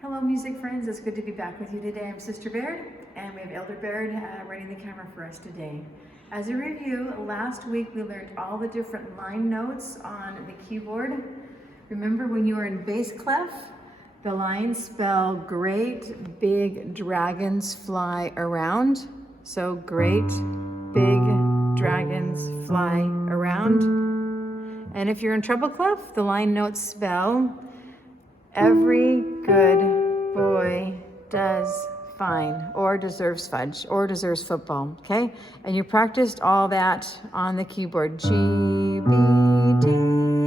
Hello music friends, it's good to be back with you today. I'm Sister Baird and we have Elder Baird running the camera for us today. As a review, last week we learned all the different line notes on the keyboard. Remember when you were in bass clef, the lines spell great big dragons fly around. So great big dragons fly around. And if you're in treble clef, the line notes spell every good boy does fine, or deserves fudge, or deserves football, okay? And you practiced all that on the keyboard. G, B, D,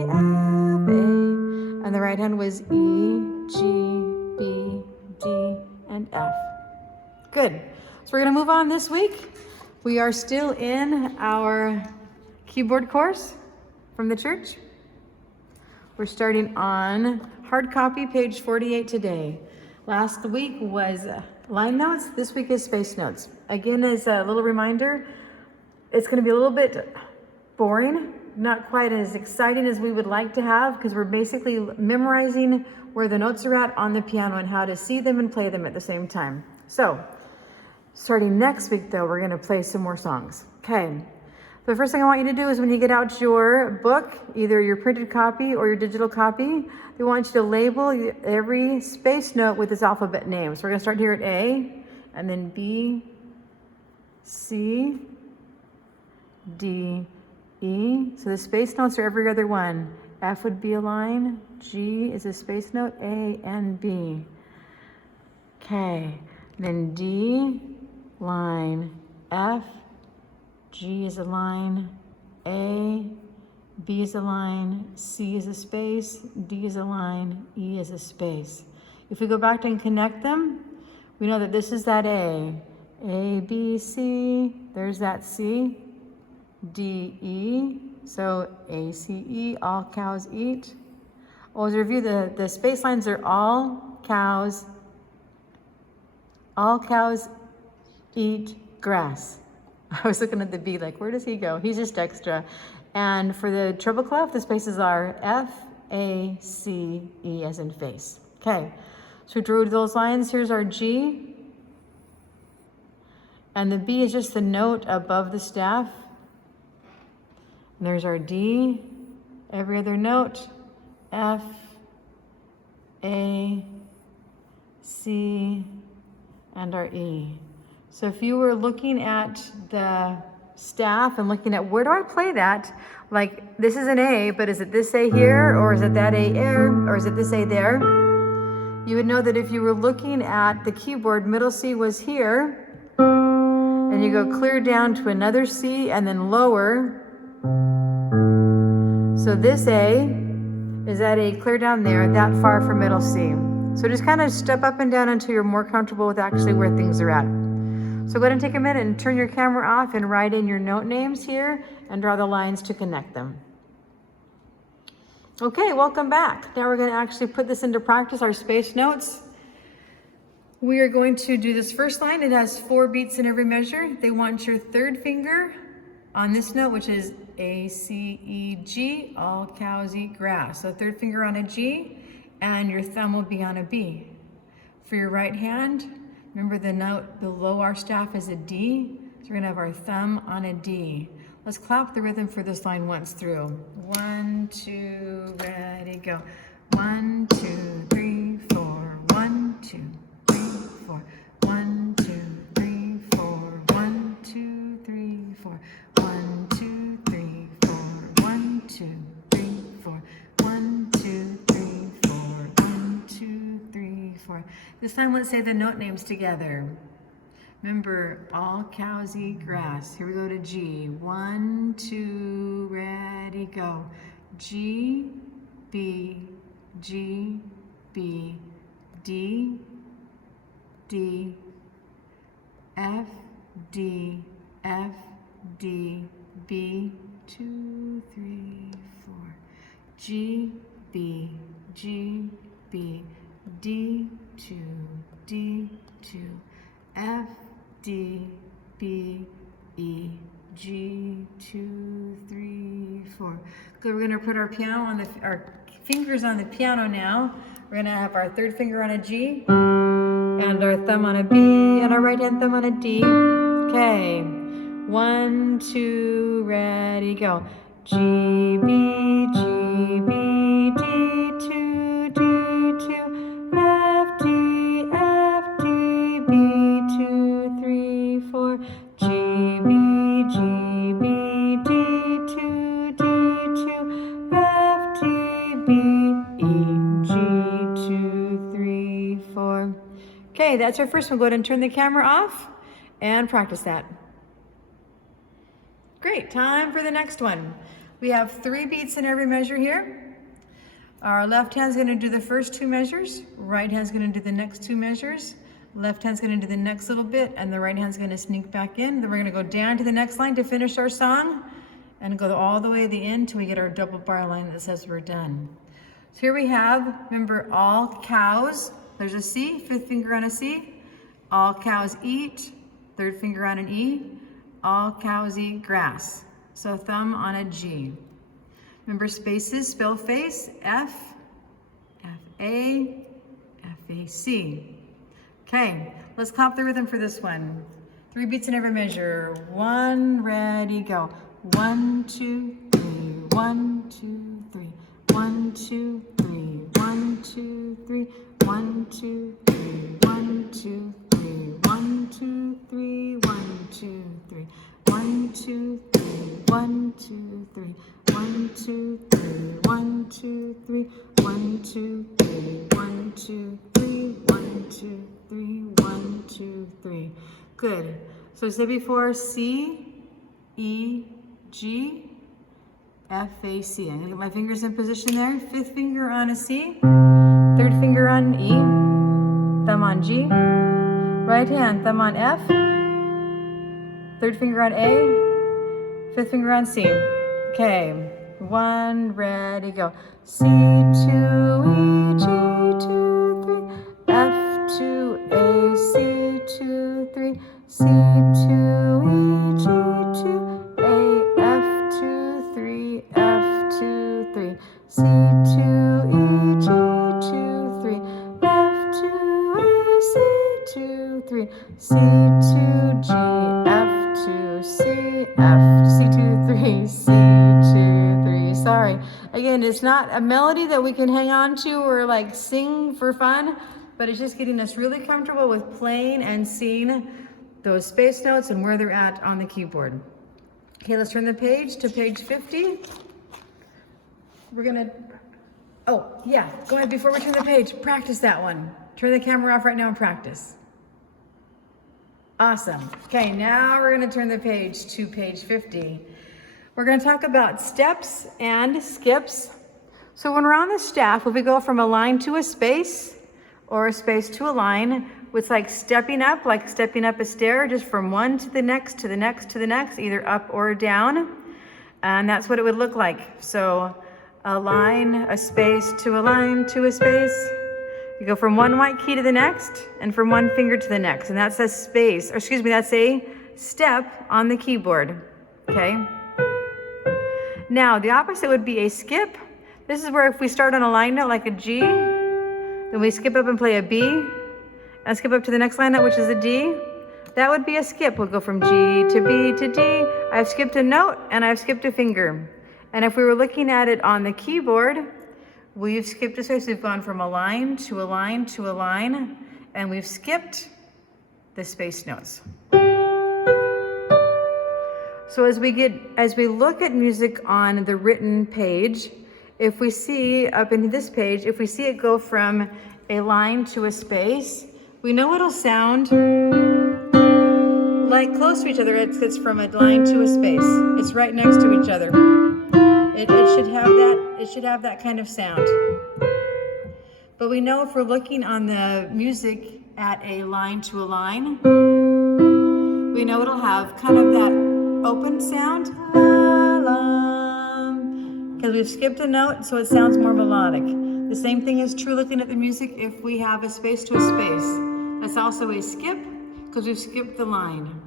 F, A. And the right hand was E, G, B, D, and F. Good. So we're gonna move on this week. We are still in our keyboard course from the church. We're starting on hard copy, page 48 today. Last week was line notes. This week is space notes. Again, as a little reminder, it's going to be a little bit boring, not quite as exciting as we would like to have, because we're basically memorizing where the notes are at on the piano and how to see them and play them at the same time. So, starting next week though, we're going to play some more songs. Okay. The first thing I want you to do is when you get out your book, either your printed copy or your digital copy, they want you to label every space note with its alphabet name. So we're going to start here at A, and then B, C, D, E. So the space notes are every other one. F would be a line, G is a space note, A and B. Okay, then D, line, F, G is a line, A, B is a line, C is a space, D is a line, E is a space. If we go back and connect them, we know that this is that A, B, C, there's that C, D, E, so A, C, E, all cows eat. Well, as a review, the space lines are all cows eat grass. I was looking at the B like, where does he go? He's just extra. And for the treble clef, the spaces are F, A, C, E as in face. Okay, so we drew those lines. Here's our G. And the B is just the note above the staff. And there's our D, every other note, F, A, C, and our E. So if you were looking at the staff and looking at where do I play that, like this is an A, but is it this A here, or is it that A there, or is it this A there? You would know that if you were looking at the keyboard, middle C was here, and you go clear down to another C and then lower. So this A is that A clear down there, that far from middle C. So just kind of step up and down until you're more comfortable with actually where things are at. So go ahead and take a minute and turn your camera off and write in your note names here and draw the lines to connect them. Okay, welcome back. Now we're going to actually put this into practice, our space notes. We are going to do this first line. It has 4 beats in every measure. They want your third finger on this note, which is A, C, E, G. All cows eat grass. So third finger on a G, and your thumb will be on a B. For your right hand, remember the note below our staff is a D, so we're gonna have our thumb on a D. Let's clap the rhythm for this line once through. 1, 2, ready, go. 1, 2, 3, 4. 1, 2, 3, 4. 1, 2, 3, 4. 1, 2, 3, 4. 1, 2, 3, 4. 1, 2, 3, 4. 1, 2, 3, 4. 1, 2, 3, 4. This time let's say the note names together. Remember, all cows eat grass. Here we go to G. 1, 2, ready, go. G, B, G, B, D, D, F, D, F, D, B, 2, 3, 4. G, B, G, B, D, 2, D, 2, F, D, B, E, G, 2, 3, 4. Good, we're gonna put our piano on our fingers on the piano now. We're gonna have our third finger on a G, and our thumb on a B, and our right hand thumb on a D. Okay, 1, 2, ready, go. G, B, G, B, D, 2, D, 2, F, D, F, D, B, 2, 3, 4, G, B, G, B, D, 2, D, 2, F, D, B, E, G, 2, 3, 4. Okay, that's our first one. Go ahead and turn the camera off and practice that. Great, time for the next one. We have 3 beats in every measure here. Our left hand's gonna do the first 2 measures, right hand's gonna do the next 2 measures, left hand's gonna do the next little bit, and the right hand's gonna sneak back in. Then we're gonna go down to the next line to finish our song, and go all the way to the end till we get our double bar line that says we're done. So here we have, remember, all cows, there's a C, 5th finger on a C. All cows eat, 3rd finger on an E. All cows eat grass. So thumb on a G. Remember spaces, spell face, F, F-A, F-A-C. Okay, let's clap the rhythm for this one. 3 beats in every measure. 1, ready, go. 1, 2, 3, 1, 2, 3, 1, 2, 3, 1, 2, 3, 1, 2, 3, 1, 2, 3, 1, 2, 3, 1, 2, 3, 1, 2, 3, 1, 2, 3, 1, 2, 3, 1, 2, 3, 1, 2, 3, 1, 2, 3, 1, 2, 3, 1, 2, 3. Good. So say before C, E, G, F, A, C. I'm gonna get my fingers in position there. 5th finger on a C, 3rd finger on E, thumb on G, right hand thumb on F, 3rd finger on A, 5th finger on C. Okay, 1, ready, go. C, 2, E, G, 2, 3, F, 2, A, C, 2, 3, C, 2, E, G, 2, A, F, 2, 3, F, 2, 3, C, 2, E, G, 2, 3, F, 2, A, C, 2, 3, C, 2, G, F, 2, C, F, C, 2, 3, C, 2, 3. Sorry. Again, it's not a melody that we can hang on to or like sing for fun, but it's just getting us really comfortable with playing and seeing those space notes and where they're at on the keyboard. Okay, let's turn the page to page 50. We're gonna, oh yeah, go ahead, before we turn the page, practice that one. Turn the camera off right now and practice. Awesome. Okay, now we're gonna turn the page to page 50. We're gonna talk about steps and skips. So when we're on the staff, if we go from a line to a space or a space to a line, it's like stepping up a stair, just from one to the next, to the next, to the next, either up or down. And that's what it would look like. So a line, a space, to a line, to a space. You go from one white key to the next and from one finger to the next. And that's a space, or excuse me, that's a step on the keyboard, okay? Now, the opposite would be a skip. This is where if we start on a line note like a G, then we skip up and play a B, and skip up to the next line note, which is a D. That would be a skip. We'll go from G to B to D. I've skipped a note and I've skipped a finger. And if we were looking at it on the keyboard, we've skipped a space. We've gone from a line to a line to a line, and we've skipped the space notes. So as we look at music on the written page, if we see up in this page, if we see it go from a line to a space, we know it'll sound like close to each other. It's from a line to a space. It's right next to each other. It should have that kind of sound. But we know if we're looking on the music at a line to a line, we know it'll have kind of that open sound, because we've skipped a note, so it sounds more melodic. The same thing is true looking at the music if we have a space to a space. That's also a skip, because we've skipped the line.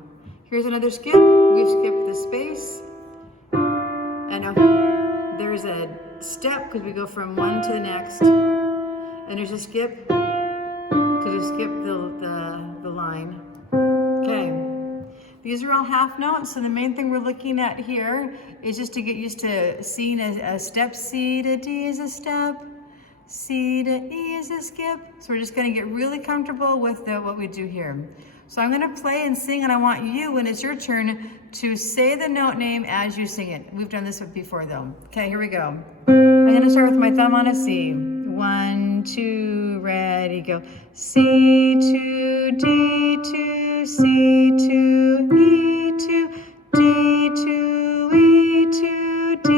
Here's another skip. we've skipped the space. And now there's a step because we go from one to the next. And there's a skip because we skipped the line. Okay. These are all half notes, so the main thing we're looking at here is just to get used to seeing a step. C to D is a step, C to E is a skip. So we're just gonna get really comfortable with what we do here. So I'm gonna play and sing, and I want you, when it's your turn, to say the note name as you sing it. We've done this before though. Okay, here we go. I'm gonna start with my thumb on a C. 1, 2, ready, go. C to D to C to E to D to E to D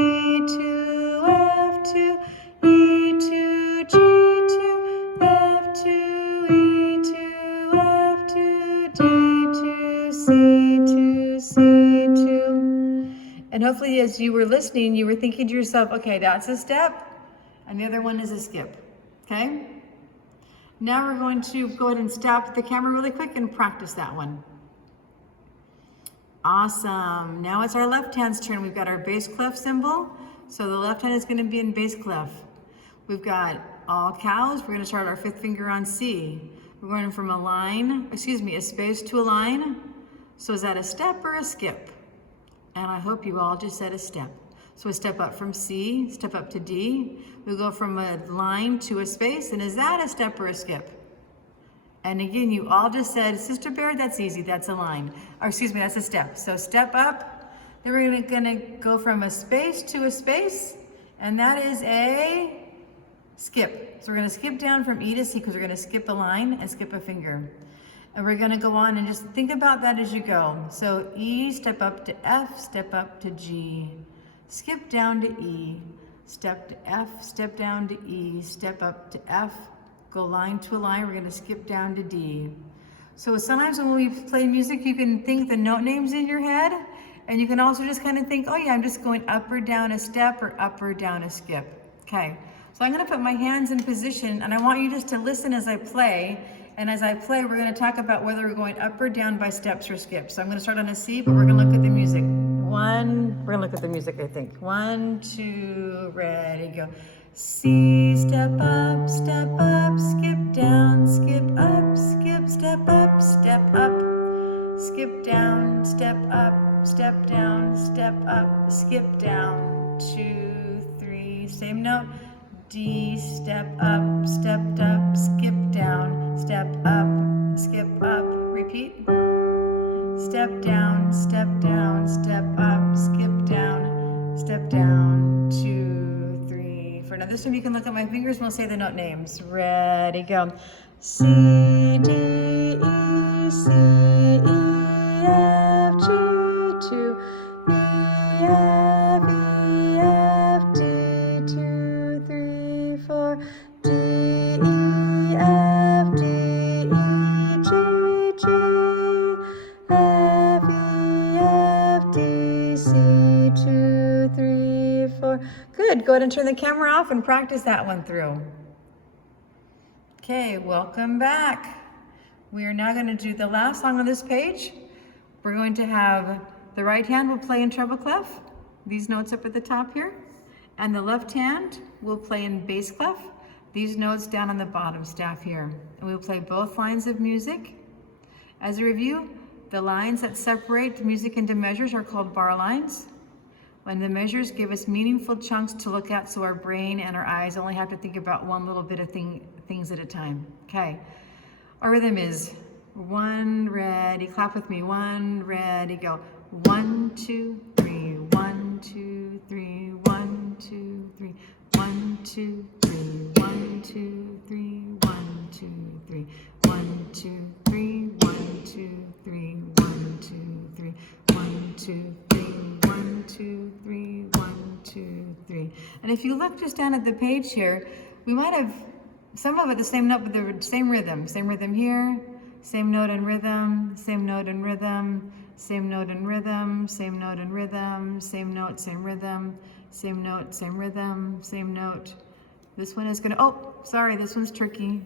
to F to E to G to F to E to F to D to C to. And hopefully as you were listening, you were thinking to yourself, okay, that's a step. And the other one is a skip, okay? Now we're going to go ahead and stop the camera really quick and practice that one. Awesome, now it's our left hand's turn. We've got our bass clef symbol. So the left hand is gonna be in bass clef. We've got all cows. We're gonna start our fifth finger on C. We're going from a space to a line. So is that a step or a skip? And I hope you all just said a step. So a step up from C, step up to D. We go from a line to a space, and is that a step or a skip? And again, you all just said, Sister Baird, that's easy, that's a line. Or excuse me, that's a step. So step up, then we're gonna go from a space to a space, and that is a skip. So we're gonna skip down from E to C because we're gonna skip a line and skip a finger. And we're gonna go on and just think about that as you go. So E, step up to F, step up to G. Skip down to E, step to F, step down to E, step up to F, go line to a line, we're gonna skip down to D. So sometimes when we play music, you can think the note names in your head, and you can also just kind of think, oh yeah, I'm just going up or down a step or up or down a skip. Okay, so I'm gonna put my hands in position, and I want you just to listen as I play, and as I play, we're gonna talk about whether we're going up or down by steps or skips. So I'm gonna start on a C, but we're gonna look at the music. We're gonna look at the music, I think. 1, 2, ready, go. C, step up, skip down, skip up, skip, step up, skip down, step up, step down, step up, skip down, 2, 3, same note. D, step up, stepped up, skip down, step up, skip up, repeat. Step down, step up, skip down, 2, 3, 4. Now this time you can look at my fingers and we'll say the note names. Ready, go. C, D, E, C, E, F, G, 2, E, F, D, 2, 3, 4, D, E, F, D, E, G, G, F, E, F, D, C, 2, 3, 4. Good, go ahead and turn the camera off and practice that one through. Okay, welcome back. We are now going to do the last song on this page. We're going to have the right hand will play in treble clef, these notes up at the top here, and the left hand will play in bass clef, these notes down on the bottom staff here. And we'll play both lines of music. As a review, the lines that separate the music into measures are called bar lines. When the measures give us meaningful chunks to look at, so our brain and our eyes only have to think about one little bit of things at a time. Okay, our rhythm is 1, ready, clap with me, 1, ready, go. 1, 2, 3, 1, 2, 3, 1, 2, 3, 1, 2, 3, 1, 2, 3, 1, 2, 3, 1, 2, 3, 1, 2, 3, 1, 2, 3, 1, 2, 3, 1, 2, 3, 1, 2, 3. And if you look just down at the page here, we might have some of it the same note, but the same rhythm. Same rhythm here, same note and rhythm, same note and rhythm, same note and rhythm, same note and rhythm, same note, same rhythm, same note, same rhythm, same note. This one is gonna, oh, sorry, this one's tricky.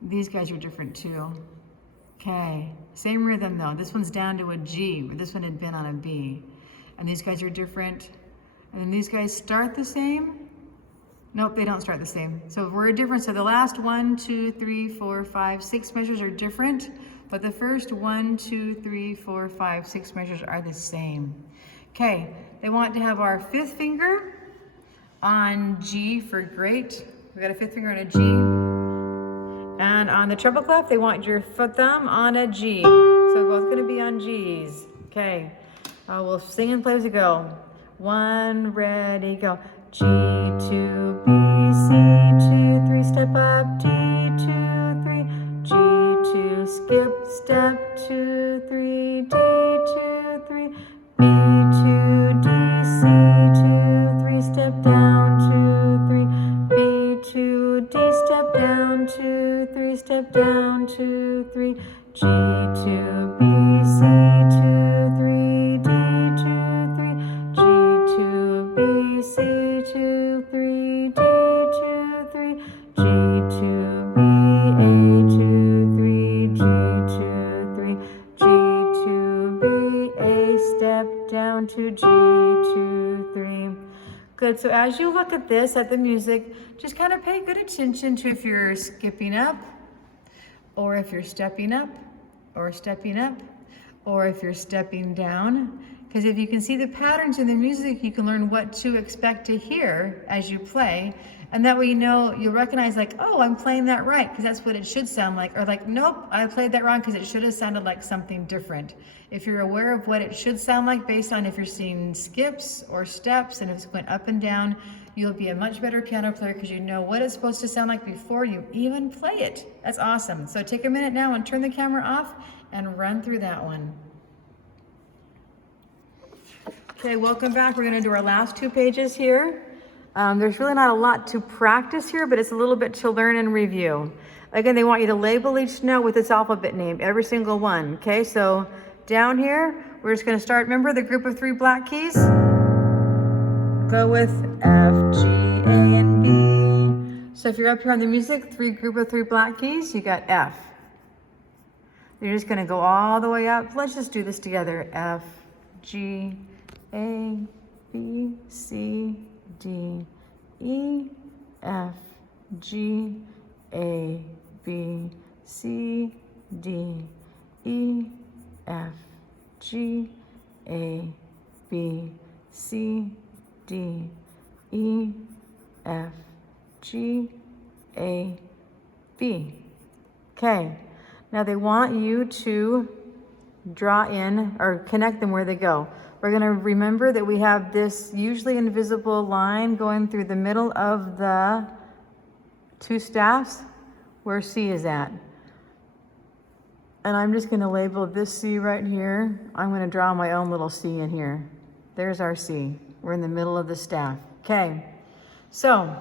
These guys are different too. Okay, same rhythm though. This one's down to a G, where this one had been on a B. And these guys are different. And then these guys start the same. Nope, they don't start the same. So we're different. So the last 1, 2, 3, 4, 5, 6 measures are different, but the first 1, 2, 3, 4, 5, 6 measures are the same. Okay, they want to have our 5th finger on G for great. We got a 5th finger on a G. And on the treble clef, they want your thumb on a G. So we're both gonna be on Gs. Okay, we'll sing and play as we go. 1, ready, go. G, 2, B, C, 2, 3, step up, D, 2, 3, G, 2, skip, step, 2, 3, D, 2, 3, B, 2, D, C, 2, 3, step down, 2, 3, B, 2, D, step down, 2, 3, step down, 2, 3, G, 2, B, C, 2, 3, D, 2, 3, G, 2, B, C, 2, 3, D, 2, 3, G, 2, B, A, 2, 3, G, 2, 3, G, 2, B, A, step down to G, 2, 3. Good, so as you look at this, at the music, just kind of pay good attention to if you're skipping up, or if you're stepping up, or stepping up, or if you're stepping down. Because if you can see the patterns in the music, you can learn what to expect to hear as you play. And that way you know, you'll recognize like, oh, I'm playing that right, because that's what it should sound like. Or like, nope, I played that wrong because it should have sounded like something different. If you're aware of what it should sound like based on if you're seeing skips or steps and if it's going up and down, you'll be a much better piano player because you know what it's supposed to sound like before you even play it. That's awesome. So take a minute now and turn the camera off and run through that one. Okay, welcome back. We're gonna do our last 2 pages here. There's really not a lot to practice here, but it's a little bit to learn and review. Again, they want you to label each note with its alphabet name, every single one, okay? So down here, we're just gonna start, remember the group of 3 black keys? Go with F, G, A, and B. So if you're up here on the music, group of 3 black keys, you got F. You're just gonna go all the way up. Let's just do this together. F, G, A, B, C, D, E, F, G, A, B, C, D, E, F, G, A, B, C, D, E, F, G, A, B. Okay, now they want you to draw in or connect them where they go. We're going to remember that we have this usually invisible line going through the middle of the 2 staffs where C is at. And I'm just going to label this C right here. I'm going to draw my own little C in here. There's our C. We're in the middle of the staff. Okay, so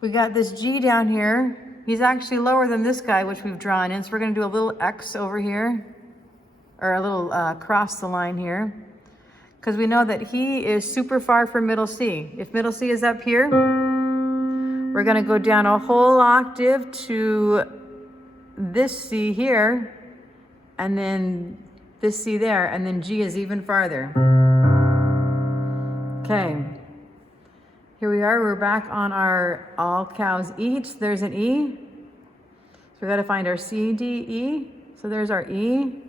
we got this G down here. He's actually lower than this guy, which we've drawn in. So we're going to do a little X over here, or a little cross the line here, because we know that he is super far from middle C. If middle C is up here, we're going to go down a whole octave to this C here, and then this C there, and then G is even farther. Okay, here we are. We're back on our all cows eat. There's an E. So we got to find our C, D, E. So there's our E.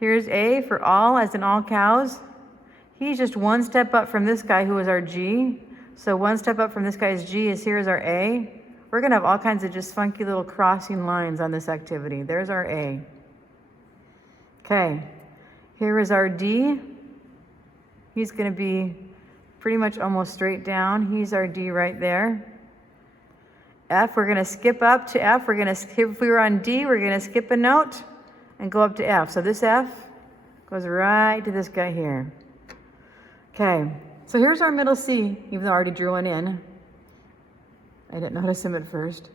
Here's A for all, as in all cows. He's just 1 step up from this guy who is our G. So 1 step up from this guy's G is here is our A. We're gonna have all kinds of just funky little crossing lines on this activity. There's our A. Okay, here is our D. He's gonna be pretty much almost straight down. He's our D right there. F, we're gonna skip up to F. We're gonna skip, if we were on D, we're gonna skip a note and go up to F. So this F goes right to this guy here. Okay, so here's our middle C, even though I already drew one in. I didn't notice him at first.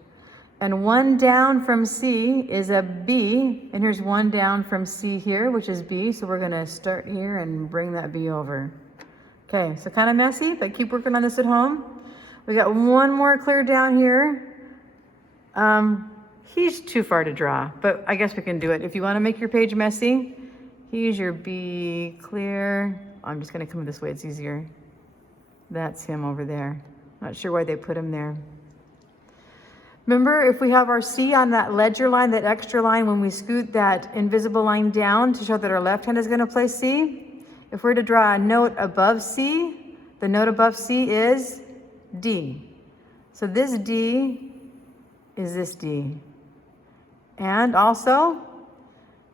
And 1 down from C is a B, and here's 1 down from C here, which is B, so we're gonna start here and bring that B over. Okay, so kind of messy, but keep working on this at home. We got 1 more clear down here. He's too far to draw, but I guess we can do it. If you want to make your page messy, here's your B clear. I'm just going to come this way, it's easier. That's him over there. Not sure why they put him there. Remember, if we have our C on that ledger line, that extra line, when we scoot that invisible line down to show that our left hand is going to play C, if we're to draw a note above C, the note above C is D. So this D is this D. And also,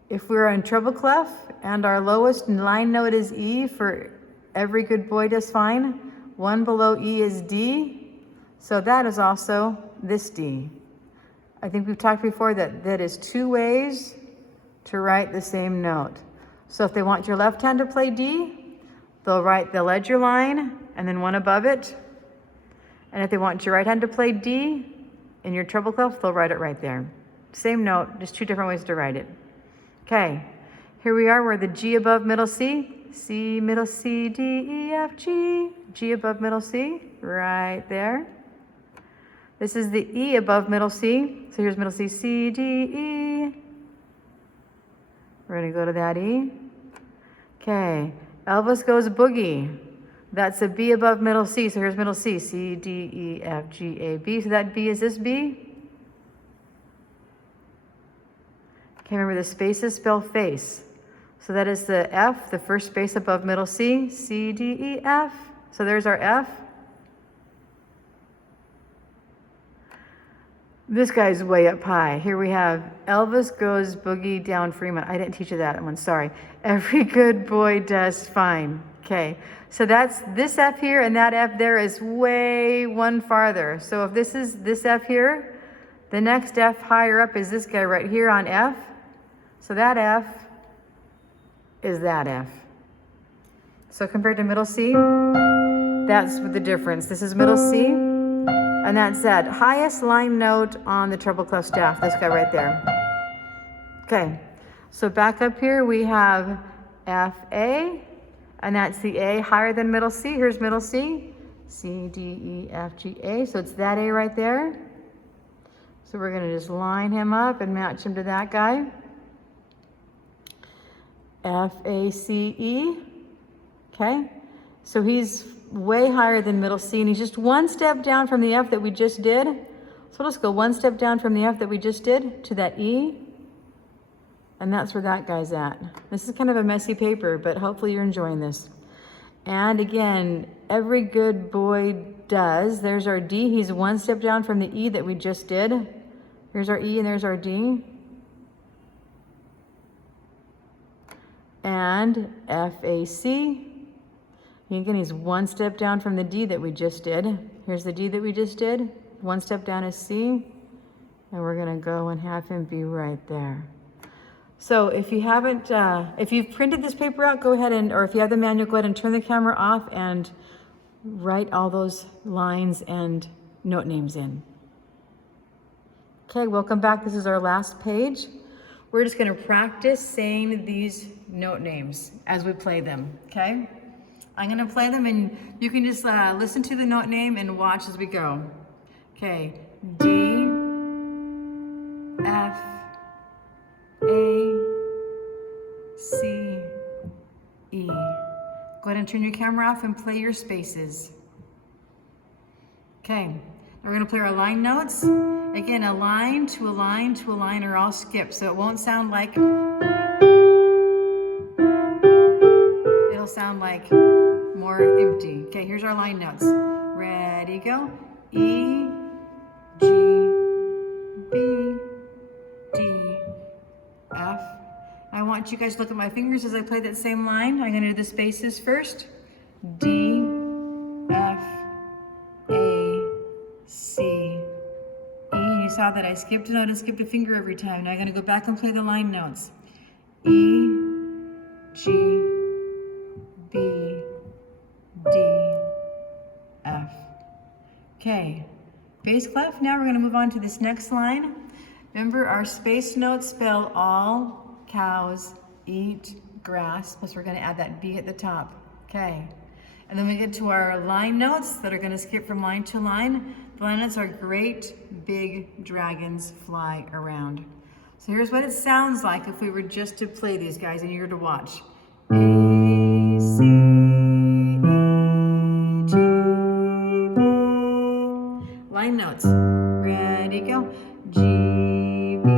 if we're in treble clef and our lowest line note is E, for every good boy does fine, one below E is D, so that is also this D. I think we've talked before that is two ways to write the same note. So if they want your left hand to play D, they'll write the ledger line and then one above it. And if they want your right hand to play D in your treble clef, they'll write it right there. Same note, just two different ways to write it. Okay, here we are, we're the G above middle C, C, middle C, D, E, F, G, G above middle C, right there. This is the E above middle C, so here's middle C, C, D, E. We're gonna go to that E. Okay, Elvis goes boogie. That's a B above middle C, so here's middle C, C, D, E, F, G, A, B. So that B is this B. Okay, remember the spaces spell face. So that is the F, the first space above middle C, C, D, E, F. So there's our F. This guy's way up high. Here we have Elvis goes boogie down Fremont. I didn't teach you that one, sorry. Every good boy does fine. Okay, so that's this F here, and that F there is way one farther. So if this is this F here, the next F higher up is this guy right here on F. So that F is that F. So compared to middle C, that's the difference. This is middle C, and that's that highest line note on the treble clef staff, this guy right there. Okay, so back up here we have F, A, and that's the A higher than middle C. Here's middle C, C, D, E, F, G, A. So it's that A right there. So we're gonna just line him up and match him to that guy. F, A, C, E, okay? So he's way higher than middle C, and he's just one step down from the F that we just did. So let's go one step down from the F that we just did to that E, and that's where that guy's at. This is kind of a messy paper, but hopefully you're enjoying this. And again, every good boy does. There's our D. He's one step down from the E that we just did. Here's our E and there's our D. And F, A, C. Again, he's one step down from the D that we just did. Here's the D that we just did. One step down is C. And we're gonna go and have him be right there. So if you haven't, if you've printed this paper out, go ahead and, or if you have the manual, go ahead and turn the camera off and write all those lines and note names in. Okay, welcome back. This is our last page. We're just gonna practice saying these note names as we play them, okay? I'm gonna play them and you can just listen to the note name and watch as we go. Okay, D, F, A, C, E. Go ahead and turn your camera off and play your spaces. Okay, now we're gonna play our line notes. Again, a line to a line to a line are all skipped, so it won't sound like, it'll sound like more empty. Okay, here's our line notes. Ready, go. E, G, B, D, F. I want you guys to look at my fingers as I play that same line. I'm gonna do the spaces first. D, F, A, C, E. You saw that I skipped a note and skipped a finger every time. Now I'm gonna go back and play the line notes. E, G, B, D, F. Okay, bass clef. Now we're gonna move on to this next line. Remember, our space notes spell all cows eat grass, plus we're gonna add that B at the top, okay? And then we get to our line notes that are gonna skip from line to line. The line notes are great big dragons fly around. So here's what it sounds like if we were just to play these guys and you're to watch. A, C, E, G, B. Line notes. Ready, go. G, B,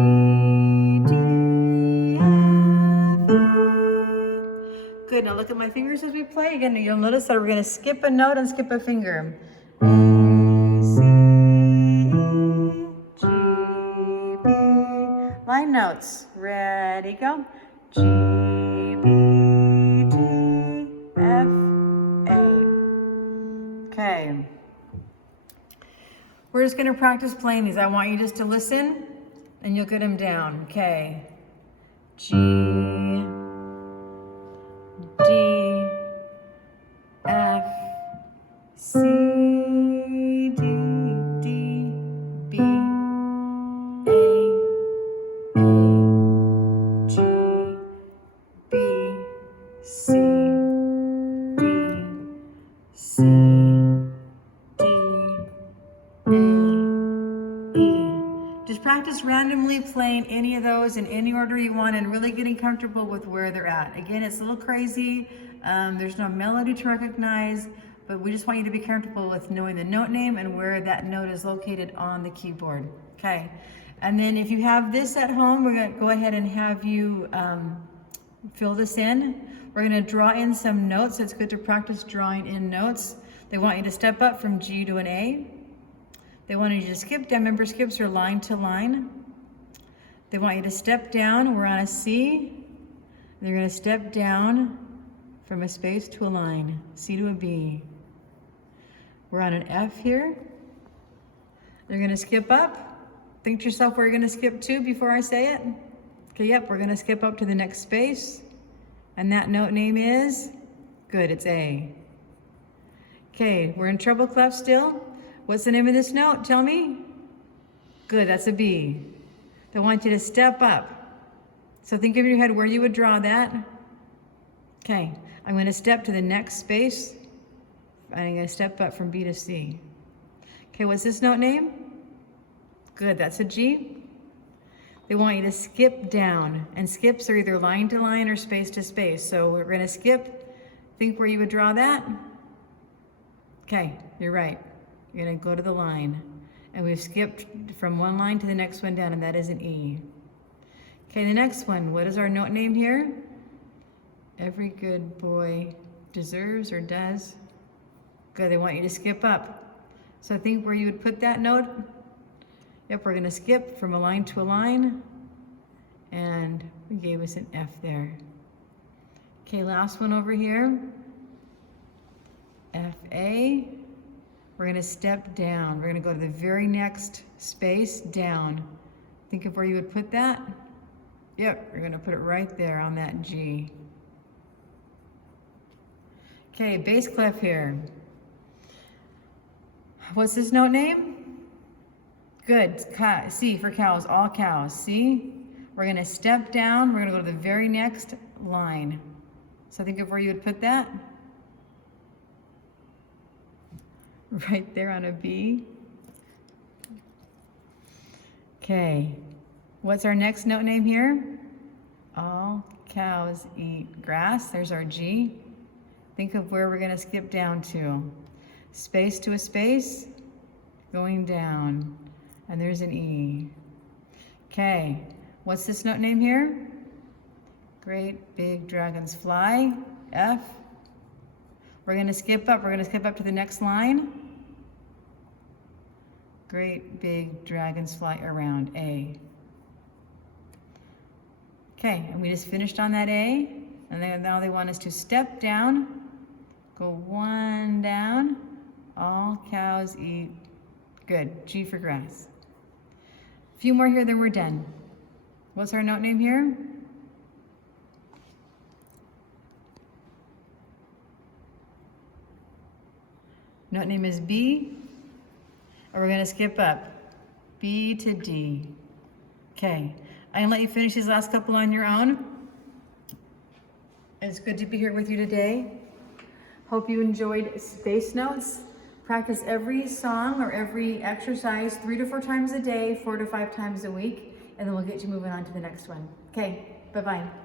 D, F, E. Good, now look at my fingers as we play. Again, you'll notice that we're gonna skip a note and skip a finger. A, C, E, G, B. Line notes. Ready, go. G, B, D, F, A. Okay. We're just gonna practice playing these. I want you just to listen and you'll get them down. Okay. G, D, F, C, D, D, B, A, G, B, C, D, C, D, A, E. Just practice randomly playing any of those in any order you want and really getting comfortable with where they're at. Again, it's a little crazy. There's no melody to recognize, but we just want you to be comfortable with knowing the note name and where that note is located on the keyboard. Okay. And then if you have this at home, we're going to go ahead and have you fill this in. We're going to draw in some notes. It's good to practice drawing in notes. They want you to step up from G to an A. They want you to skip down. Remember, skips are line to line. They want you to step down. We're on a C. They're going to step down from a space to a line, C to a B. We're on an F here. They're going to skip up. Think to yourself where you're going to skip to before I say it. Okay, yep, we're going to skip up to the next space. And that note name is? Good, it's A. Okay, we're in treble clef still. What's the name of this note? Tell me. Good, that's a B. They want you to step up. So think of your head where you would draw that. Okay, I'm going to step to the next space. I'm going to step up from B to C. Okay, what's this note name? Good, that's a G. They want you to skip down, and skips are either line to line or space to space. So we're going to skip. Think where you would draw that. Okay, you're right. You're going to go to the line. And we've skipped from one line to the next one down, and that is an E. Okay, the next one. What is our note name here? Every good boy deserves or does. Good, they want you to skip up. So think where you would put that note. Yep, we're going to skip from a line to a line. And we gave us an F there. Okay, last one over here. F-A. We're going to step down. We're going to go to the very next space down. Think of where you would put that. Yep, we're going to put it right there on that G. Okay, bass clef here. What's this note name? Good, C for cows, all cows, C. We're going to step down. We're going to go to the very next line. So think of where you would put that. Right there on a B. Okay, what's our next note name here? All cows eat grass. There's our G. Think of where we're going to skip down to. Space to a space, going down. And there's an E. Okay, what's this note name here? Great big dragons fly, F. We're going to skip up. We're going to skip up to the next line. Great big dragons fly around, A. Okay, and we just finished on that A. And then now they want us to step down, go one down. All cows eat. Good, G for grass. A few more here, then we're done. What's our note name here? Note name is B. And we're going to skip up. B to D. Okay, I'm going to let you finish these last couple on your own. It's good to be here with you today. Hope you enjoyed space notes. Practice every song or every exercise 3 to 4 times a day, 4 to 5 times a week, and then we'll get you moving on to the next one. Okay, bye-bye.